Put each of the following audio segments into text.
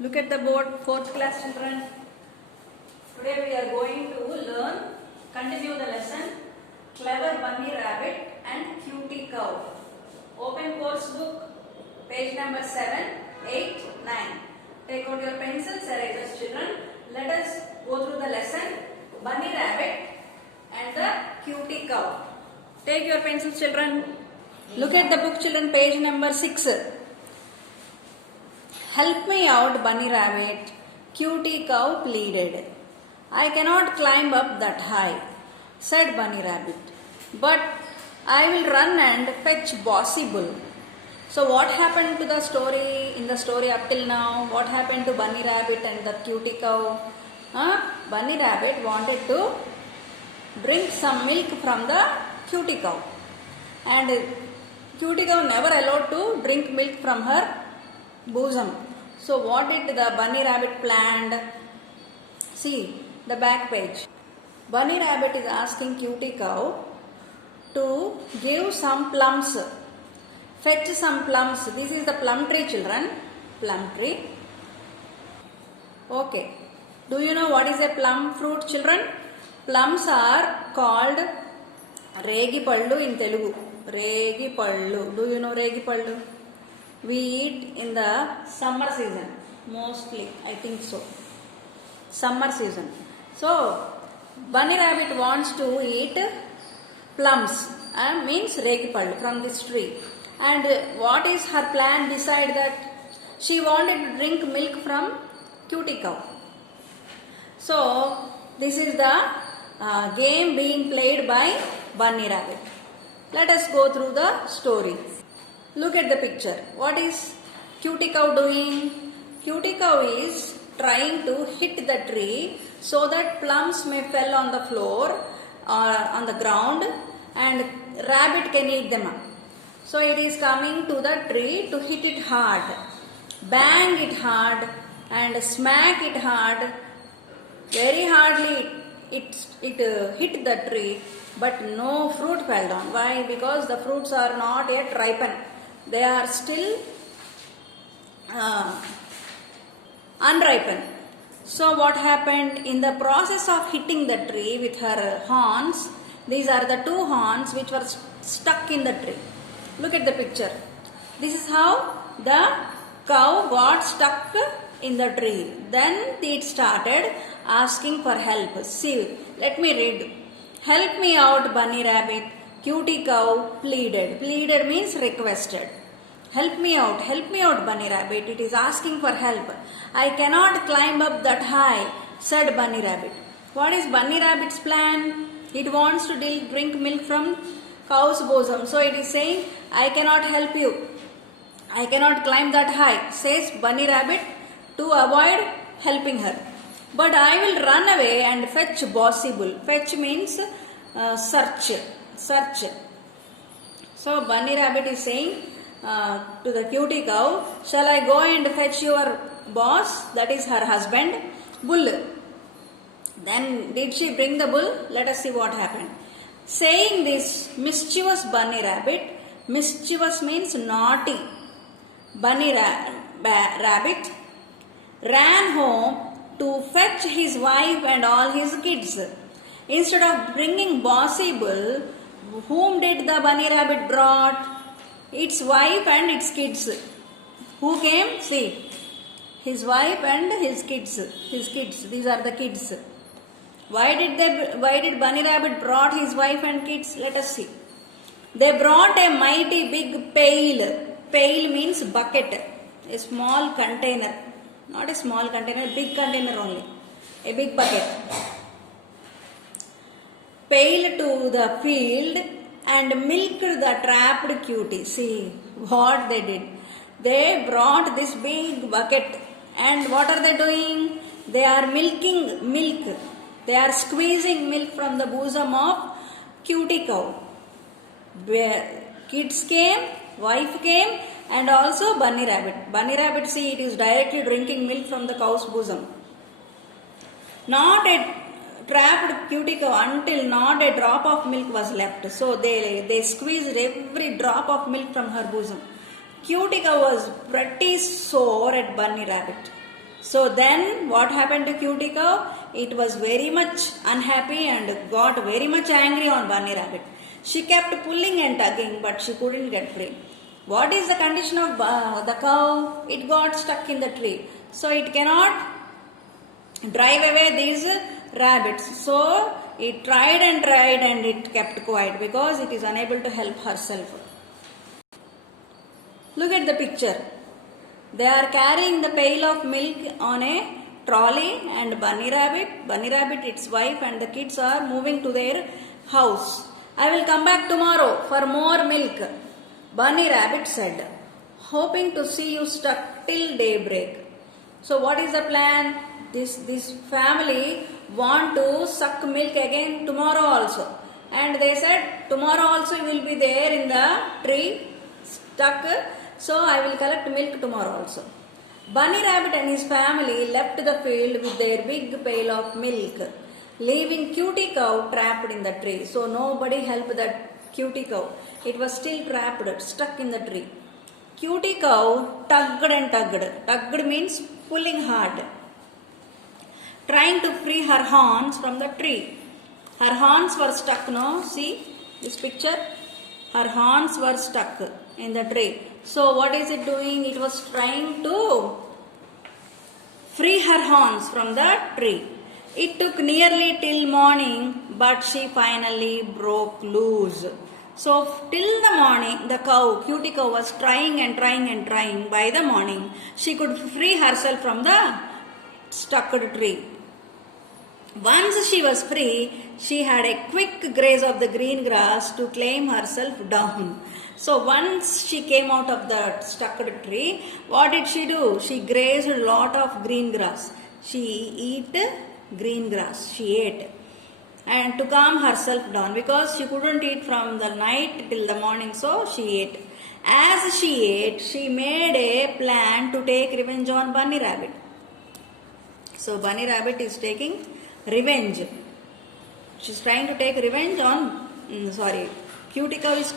Look at the board, 4th class children. Today we are going to continue the lesson, Clever Bunny Rabbit and Cutie Cow. Open course book, page number 7, 8, 9. Take out your pencils, erasers children. Let us go through the lesson, Bunny Rabbit and the Cutie Cow. Take your pencils children. Look at the book children, page number 6. Help me out, Bunny Rabbit, Cutie Cow pleaded. I cannot climb up that high, said Bunny Rabbit, but I will run and fetch Bossy Bull. So what happened to the story, in the story up till now? What happened to Bunny Rabbit and the Cutie Cow? Bunny Rabbit wanted to drink some milk from the Cutie Cow, and Cutie Cow never allowed to drink milk from her bosom. So what did the Bunny Rabbit planned? See the back page. Bunny Rabbit is asking Cutie Cow to give some plums, fetch some plums. This is the plum tree children, plum tree. Okay, do you know what is a plum fruit children? Plums are called regi pallu in Telugu. Regi pallu. Do you know regi pallu? We eat in the summer season, mostly, I think so. Summer season. So, Bunny Rabbit wants to eat plums, means regipallu from this tree. And what is her plan beside that? She wanted to drink milk from Cutie Cow. So, this is the game being played by Bunny Rabbit. Let us go through the story. Look at the picture. What is Cutie Cow doing? Cutie Cow is trying to hit the tree so that plums may fall on the floor or on the ground and rabbit can eat them up. So it is coming to the tree to hit it hard, bang it hard and smack it hard. Very hardly it hit the tree, but no fruit fell down. Why? Because the fruits are not yet ripened. They are still unripened. So what happened? In the process of hitting the tree with her horns, these are the two horns which were stuck in the tree. Look at the picture. This is how the cow got stuck in the tree. Then it started asking for help. See, let me read. Help me out, Bunny Rabbit, Cutie Cow pleaded. Pleaded means requested. Help me out, Bunny Rabbit. It is asking for help. I cannot climb up that high, said Bunny Rabbit. What is Bunny Rabbit's plan? It wants to drink milk from cow's bosom. So it is saying, I cannot help you. I cannot climb that high, says Bunny Rabbit to avoid helping her. But I will run away and fetch Bossy Bull. Fetch means search. So Bunny Rabbit is saying to the Cutie Cow, shall I go and fetch your boss, that is her husband, Bull? Then did she bring the bull? Let us see what happened. Saying this, mischievous Bunny Rabbit, mischievous means naughty, Bunny Rabbit ran home to fetch his wife and all his kids. Instead of bringing Bossy Bull, whom did the Bunny Rabbit brought? Its wife and its kids. Who came? See, his wife and his kids. These are the kids. Why did Bunny Rabbit brought his wife and kids? Let us see. They brought a mighty big pail. Pail means bucket. A small container. Not a small container, a big container only. A big bucket. Pail to the field and milked the trapped cutie. See what they did. They brought this big bucket and what are they doing? They are milking milk. They are squeezing milk from the bosom of Cutie Cow. Kids came, wife came and also Bunny Rabbit. Bunny Rabbit, see, it is directly drinking milk from the cow's bosom. Not a trapped Cutie Cow until not a drop of milk was left. So they squeezed every drop of milk from her bosom. Cutie Cow was pretty sore at Bunny Rabbit. So then what happened to Cutie Cow? It was very much unhappy and got very much angry on Bunny Rabbit. She kept pulling and tugging, but she couldn't get free. What is the condition of the cow? It got stuck in the tree. So it cannot drive away these rabbits. So it tried and it kept quiet because it is unable to help herself. Look at the picture. They are carrying the pail of milk on a trolley, and Bunny Rabbit, its wife and the kids are moving to their house. I will come back tomorrow for more milk, Bunny Rabbit said, hoping to see you stuck till daybreak. So what is the plan? This family want to suck milk again tomorrow also. And they said tomorrow also you will be there in the tree stuck. So I will collect milk tomorrow also. Bunny Rabbit and his family left the field with their big pail of milk, leaving Cutie Cow trapped in the tree. So nobody helped that Cutie Cow. It was still trapped, stuck in the tree. Cutie Cow tugged and tugged. Tugged means pulling hard, trying to free her horns from the tree. Her horns were stuck, no? See this picture? Her horns were stuck in the tree. So what is it doing? It was trying to free her horns from the tree. It took nearly till morning, but she finally broke loose. So till the morning, the cow, Cutie Cow, was trying and trying and trying. By the morning, she could free herself from the stuck tree. Once she was free, she had a quick graze of the green grass to claim herself down. So once she came out of the stuck tree, what did she do? She grazed a lot of green grass. She ate. And to calm herself down, because she couldn't eat from the night till the morning, so she ate. As she ate, she made a plan to take revenge on Bunny Rabbit. So Bunny Rabbit is taking revenge. She's trying to take revenge on, Cutie Cow is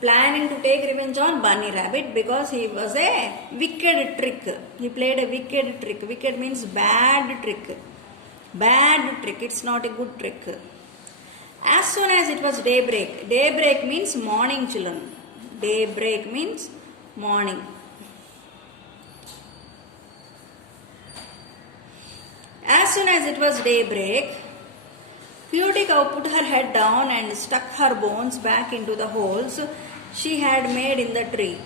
planning to take revenge on Bunny Rabbit because he was a wicked trick. He played a wicked trick. Wicked means bad trick. Bad trick. It's not a good trick. As soon as it was daybreak. Daybreak means morning, children. Daybreak means morning. As soon as it was daybreak, Cutie Cow put her head down and stuck her bones back into the holes she had made in the tree.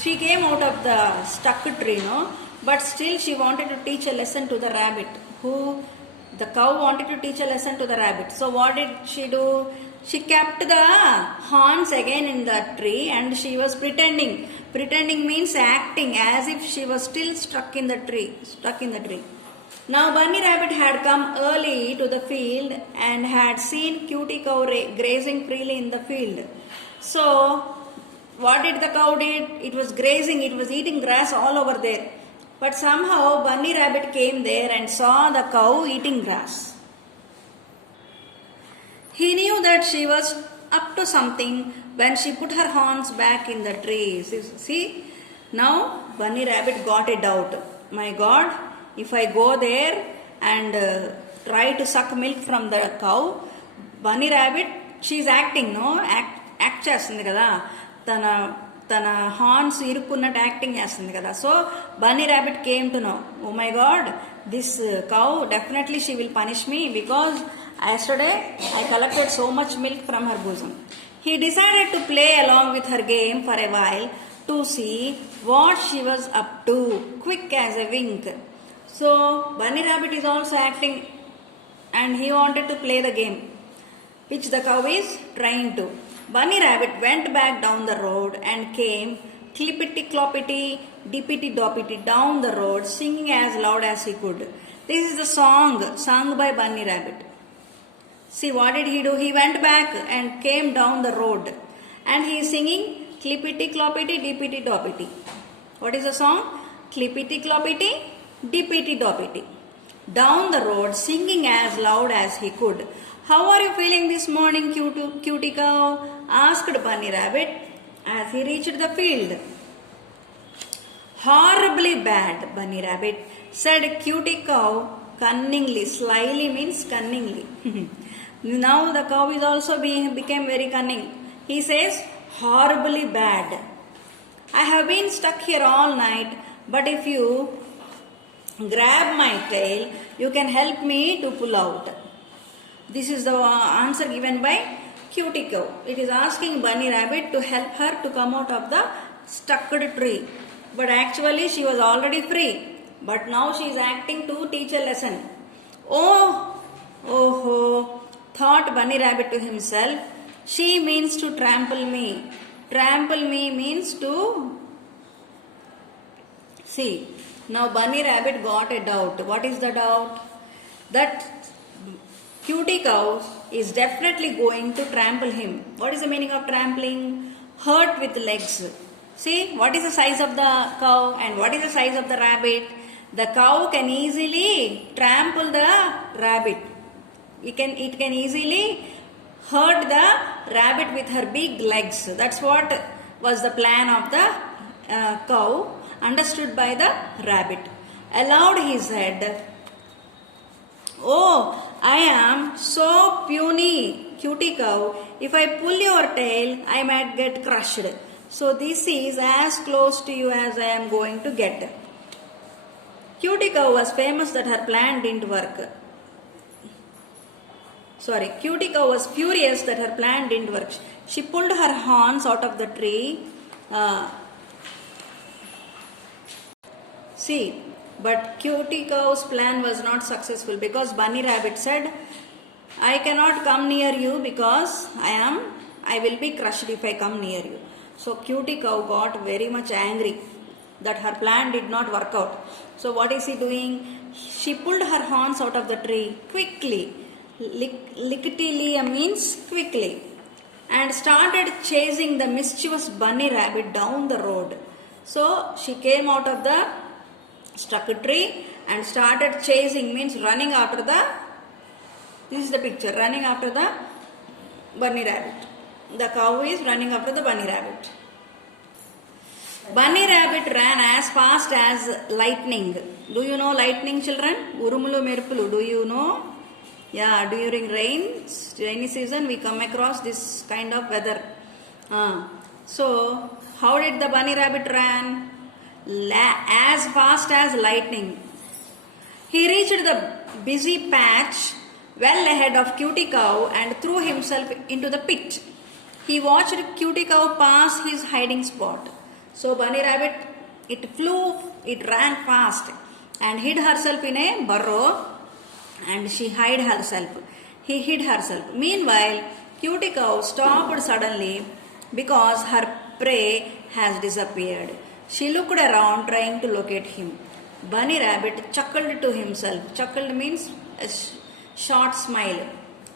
She came out of the stuck tree, no? But still she wanted to teach a lesson to the rabbit. The cow wanted to teach a lesson to the rabbit. So what did she do? She kept the horns again in the tree and she was pretending. Pretending means acting as if she was still stuck in the tree. Now Bunny Rabbit had come early to the field and had seen Cutie Cow grazing freely in the field. So what did the cow did? It was grazing, it was eating grass all over there. But somehow Bunny Rabbit came there and saw the cow eating grass. He knew that she was up to something when she put her horns back in the tree. See, now Bunny Rabbit got a doubt. My God, if I go there and try to suck milk from the cow, Bunny Rabbit, she is acting, no? Act చేస్తుంది కదా, తన horns ఇరుక్కున్నట్టు acting చేస్తుంది కదా. So bunny rabbit came to know, oh my God, this cow definitely she will punish me because yesterday I collected so much milk from her bosom. He decided to play along with her game for a while to see what she was up to, quick as a wink. So Bunny Rabbit is also acting and he wanted to play the game which the cow is trying to. Bunny Rabbit went back down the road and came clippity-cloppity, dippity-doppity down the road, singing as loud as he could. This is the song sung by Bunny Rabbit. See, what did he do? He went back and came down the road and he is singing clippity-cloppity, dippity-doppity. What is the song? Clippity-cloppity, dippity-doppity. Down the road, singing as loud as he could. How are you feeling this morning, Cutie Cow? Asked Bunny Rabbit as he reached the field. Horribly bad, Bunny Rabbit, said Cutie Cow cunningly. Slyly means cunningly. Now the cow is also became very cunning. He says, horribly bad. I have been stuck here all night, but if you grab my tail, you can help me to pull out. This is the answer given by Cutie Cow. It is asking Bunny Rabbit to help her to come out of the stuck tree. But actually she was already free. But now she is acting to teach a lesson. Oh, thought Bunny Rabbit to himself. She means to trample me. Trample me means to... See, now Bunny Rabbit got a doubt. What is the doubt? That Cutie Cow is definitely going to trample him. What is the meaning of trampling? Hurt with legs. See, what is the size of the cow and what is the size of the rabbit? The cow can easily trample the rabbit. It can easily hurt the rabbit with her big legs. That's what was the plan of the cow, understood by the rabbit. Aloud he said, "Oh, I am so puny, Cutie Cow. If I pull your tail, I might get crushed. So this is as close to you as I am going to get." Cutie Cow was famous that her plan didn't work. Cutie Cow was furious that her plan didn't work. She pulled her horns out of the tree. But Cutie Cow's plan was not successful because Bunny Rabbit said, "I cannot come near you because I will be crushed if I come near you." So Cutie Cow got very much angry that her plan did not work out. So what is she doing? She pulled her horns out of the tree quickly. Lickety means quickly. And started chasing the mischievous Bunny Rabbit down the road. So she came out of the stuck tree and started chasing, means running after this is the picture, running after the Bunny Rabbit. The cow is running after the Bunny Rabbit. Bunny Rabbit ran as fast as lightning. Do you know lightning, children? Urumulu merpulu. Do you know? Yeah, during rainy season we come across this kind of weather. So how did the Bunny Rabbit ran? As fast as lightning. He reached the busy patch well ahead of Cutie Cow and threw himself into the pit. He watched Cutie Cow pass his hiding spot. So Bunny Rabbit, it ran fast and hid herself in a burrow, and she hid herself. He hid herself. Meanwhile, Cutie Cow stopped suddenly because her prey has disappeared. She looked around trying to locate him. Bunny Rabbit chuckled to himself. Chuckled means a short smile.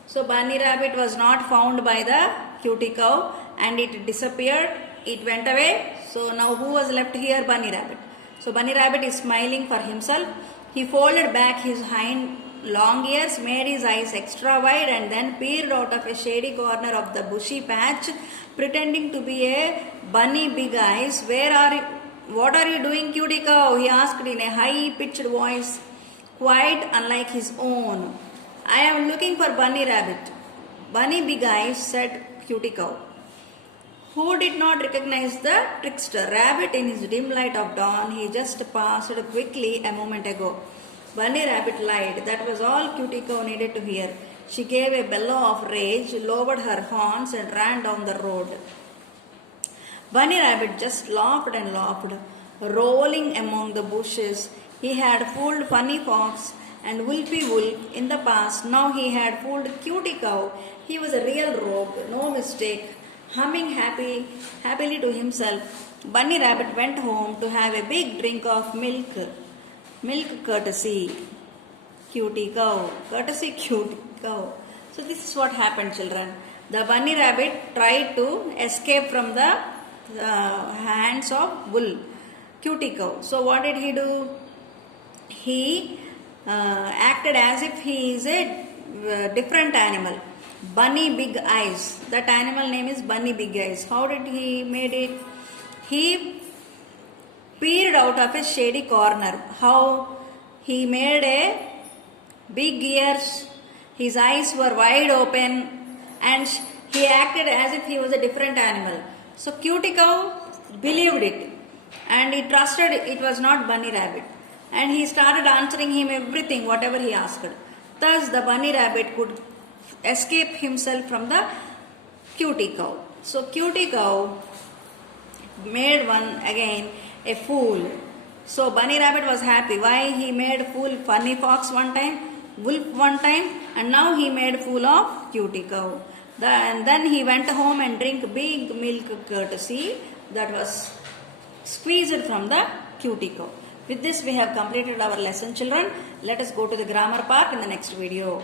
So Bunny Rabbit was not found by the Cutie Cow and it disappeared. It went away. So now who was left here? Bunny Rabbit. So Bunny Rabbit is smiling for himself. He folded back his hind long ears, made his eyes extra wide and then peered out of a shady corner of the bushy patch, pretending to be a bunny big eyes. What are you doing, Cutie Cow? He asked in a high-pitched voice, quite unlike his own. I am looking for Bunny Rabbit. Bunny Big Eyes, said Cutie Cow, who did not recognize the trickster rabbit in his dim light of dawn. He just passed quickly a moment ago. Bunny Rabbit lied. That was all Cutie Cow needed to hear. She gave a bellow of rage, lowered her horns and ran down the road. Bunny Rabbit just laughed and laughed, rolling among the bushes. He had fooled Funny Fox and Wolfie Wolf in the past. Now he had fooled Cutie Cow. He was a real rogue, no mistake. Humming happily to himself, Bunny Rabbit went home to have a big drink of milk. Milk courtesy Cutie Cow. Courtesy Cutie Cow. So this is what happened, children. The Bunny Rabbit tried to escape from the hands of Cutie Cow. So what did he do? He acted as if he is a different animal. Bunny Big Eyes. That animal name is Bunny Big Eyes. How did he made it? peered out of a shady corner. How? He made a big ears, his eyes were wide open, and he acted as if he was a different animal. So Cutie Cow believed it, and he trusted it was not Bunny Rabbit, and he started answering him everything, whatever he asked. Thus the Bunny Rabbit could escape himself from the Cutie Cow. So Cutie Cow made one again a fool. So Bunny Rabbit was happy. Why? He made fool Funny Fox one time, Wolf one time, and now he made fool of Cutie Cow. And then he went home and drank big milk courtesy that was squeezed from the Cutie Cow. With this we have completed our lesson, children. Let us go to the grammar part in the next video.